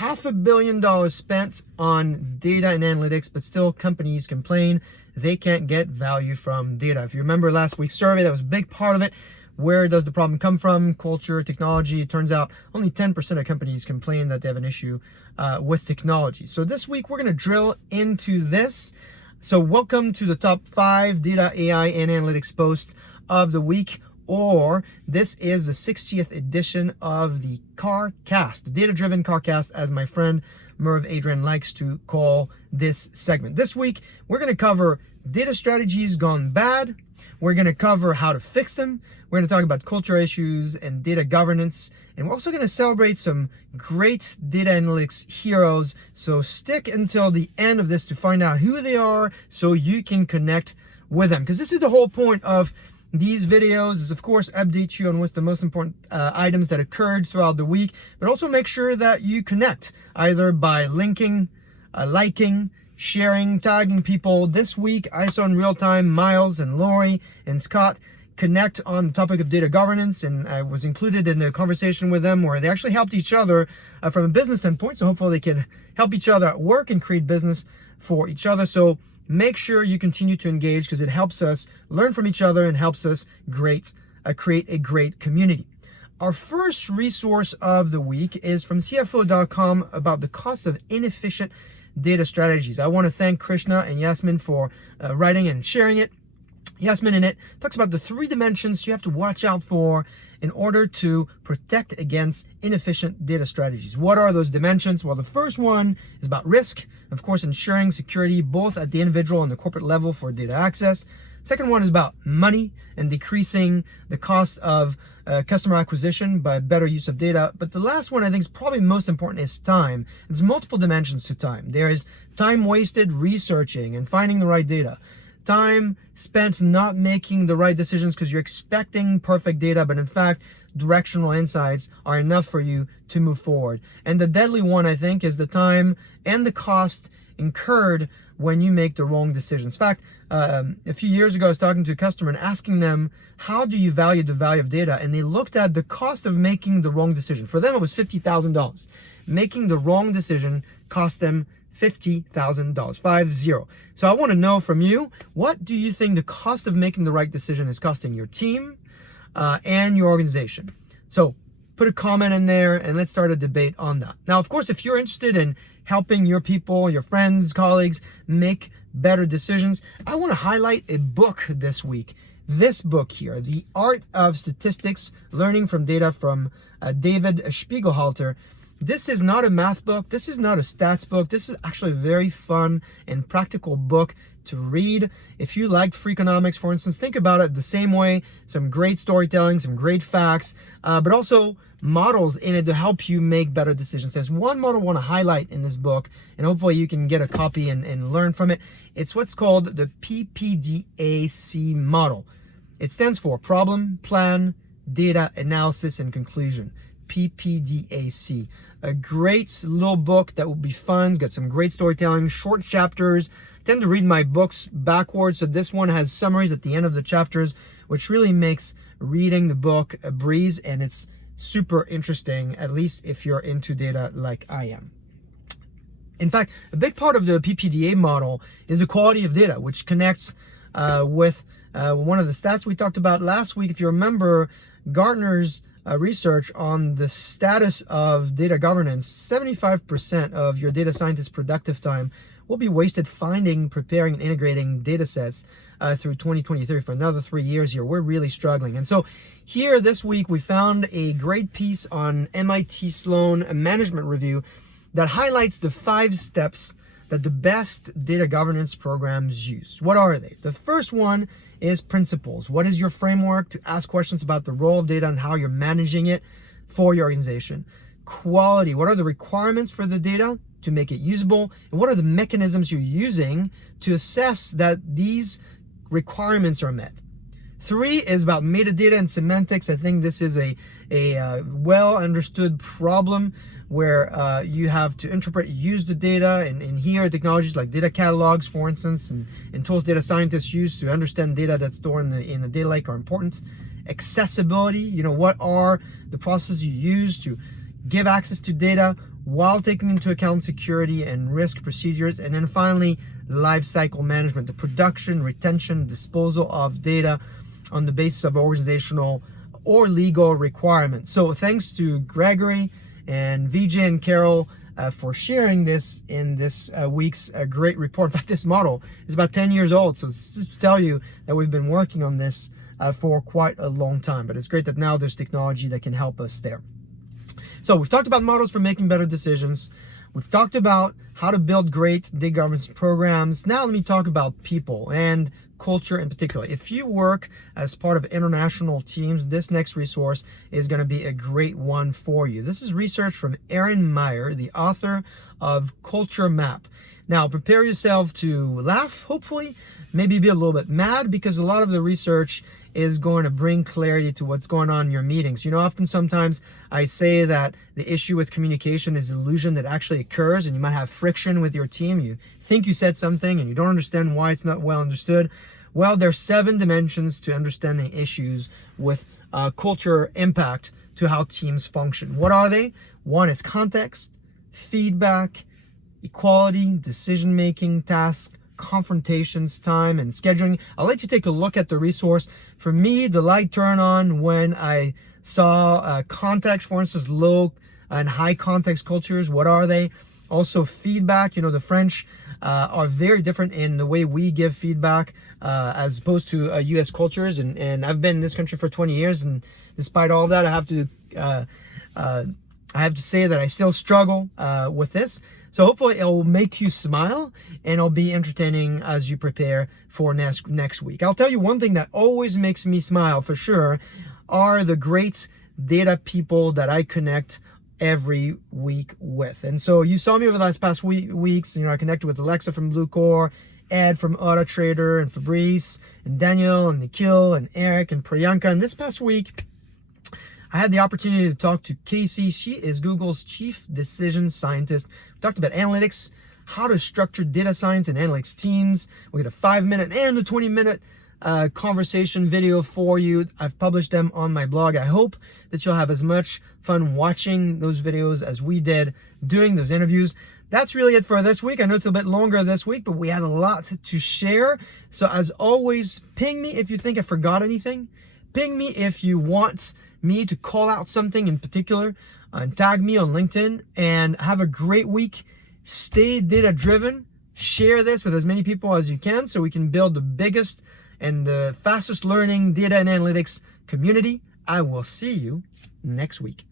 $500 million spent on data and analytics, but still companies complain they can't get value from data. If you remember last week's survey, that was a big part of it. Where does the problem come from? Culture, technology. It turns out only 10% of companies complain that they have an issue with technology. So this week we're going to drill into this. So welcome to the top 5 data, AI, and analytics posts of the week. Or this is the 60th edition of the CarCast, the data-driven CarCast, as my friend Merv Adrian likes to call this segment. This week, we're going to cover data strategies gone bad. We're going to cover how to fix them. We're going to talk about culture issues and data governance. And we're also going to celebrate some great data analytics heroes. So stick until the end of this to find out who they are so you can connect with them. Because this is the whole point of these videos, is of course update you on what's the most important items that occurred throughout the week, but also make sure that you connect either by linking, liking, sharing, tagging people. This week I saw in real time Miles and Lori and Scott connect on the topic of data governance, and I was included in a conversation with them where they actually helped each other from a business standpoint. So hopefully they can help each other at work and create business for each other. So make sure you continue to engage because it helps us learn from each other and helps us create a great community. Our first resource of the week is from CFO.com about the cost of inefficient data strategies. I want to thank Krishna and Yasmin for writing and sharing it. Yasmin in it talks about the 3 dimensions you have to watch out for in order to protect against inefficient data strategies. What are those dimensions? Well, the first one is about risk, of course, ensuring security both at the individual and the corporate level for data access. Second one is about money and decreasing the cost of customer acquisition by better use of data. But the last one I think is probably most important is time. There's multiple dimensions to time. There is time wasted researching and finding the right data. Time spent not making the right decisions because you're expecting perfect data, but in fact, directional insights are enough for you to move forward. And the deadly one, I think, is the time and the cost incurred when you make the wrong decisions. In fact, a few years ago, I was talking to a customer and asking them, how do you value the value of data? And they looked at the cost of making the wrong decision. For them, it was $50,000. Making the wrong decision cost them $50,000, 50. So I want to know from you, what do you think the cost of making the right decision is costing your team and your organization? So put a comment in there and let's start a debate on that. Now, of course, if you're interested in helping your people, your friends, colleagues make better decisions, I want to highlight a book this week. This book here, The Art of Statistics, Learning from Data from David Spiegelhalter. This is not a math book. This is not a stats book. This is actually a very fun and practical book to read. If you liked Freakonomics, for instance, think about it the same way. Some great storytelling, some great facts, but also models in it to help you make better decisions. There's one model I want to highlight in this book, and hopefully you can get a copy and learn from it. It's what's called the PPDAC model. It stands for Problem, Plan, Data, Analysis, and Conclusion. PPDAC. A great little book that will be fun. It's got some great storytelling, short chapters. I tend to read my books backwards, so this one has summaries at the end of the chapters, which really makes reading the book a breeze, and it's super interesting, at least if you're into data like I am. In fact, a big part of the PPDA model is the quality of data, which connects with one of the stats we talked about last week. If you remember, Gartner's research on the status of data governance, 75% of your data scientist productive time will be wasted finding, preparing, and integrating data sets through 2023. For another 3 years here, we're really struggling. And so here this week, we found a great piece on MIT Sloan Management Review that highlights the 5 steps that the best data governance programs use. What are they? The first one is principles. What is your framework to ask questions about the role of data and how you're managing it for your organization? Quality. What are the requirements for the data to make it usable? And what are the mechanisms you're using to assess that these requirements are met? 3 is about metadata and semantics. I think this is a well understood problem where you have to interpret, use the data, and here technologies like data catalogs, for instance, and tools data scientists use to understand data that's stored in the data lake are important. Accessibility, what are the processes you use to give access to data? while taking into account security and risk procedures. And then finally, lifecycle management, the production, retention, disposal of data on the basis of organizational or legal requirements. So thanks to Gregory and Vijay and Carol for sharing this in this week's great report. In fact, this model is about 10 years old, so it's just to tell you that we've been working on this for quite a long time, but it's great that now there's technology that can help us there. So we've talked about models for making better decisions. We've talked about how to build great data governance programs. Now let me talk about people and culture in particular. If you work as part of international teams, this next resource is going to be a great one for you. This is research from Erin Meyer, the author of Culture Map. Now prepare yourself to laugh, hopefully, maybe be a little bit mad, because a lot of the research is going to bring clarity to what's going on in your meetings. You know, often sometimes I say that the issue with communication is illusion that actually occurs, and you might have friction with your team. You think you said something and you don't understand why it's not well understood. Well, there's 7 dimensions to understanding issues with culture impact to how teams function. What are they? 1 is context, feedback, equality, decision-making, task, confrontations, time, and scheduling. I'll let you take a look at the resource. For me, the light turned on when I saw context, for instance, low and high context cultures. What are they? Also feedback. You know, the French are very different in the way we give feedback as opposed to US cultures. And I've been in this country for 20 years, and despite all that, I have to say that I still struggle with this. So hopefully it will make you smile, and it'll be entertaining as you prepare for next week. I'll tell you one thing that always makes me smile for sure are the great data people that I connect every week with. And so you saw me over the last past weeks. You know, I connected with Alexa from Bluecore, Ed from AutoTrader, and Fabrice, and Daniel, and Nikhil, and Eric, and Priyanka. And this past week, I had the opportunity to talk to Casey. She is Google's chief decision scientist. We talked about analytics, how to structure data science and analytics teams. We got a 5-minute and a 20-minute conversation video for you. I've published them on my blog. I hope that you'll have as much fun watching those videos as we did doing those interviews. That's really it for this week. I know it's a bit longer this week, but we had a lot to share. So as always, ping me if you think I forgot anything. Ping me if you want me to call out something in particular, and tag me on LinkedIn. And have a great week. Stay data driven. Share this with as many people as you can so we can build the biggest and the fastest learning data and analytics community. I will see you next week.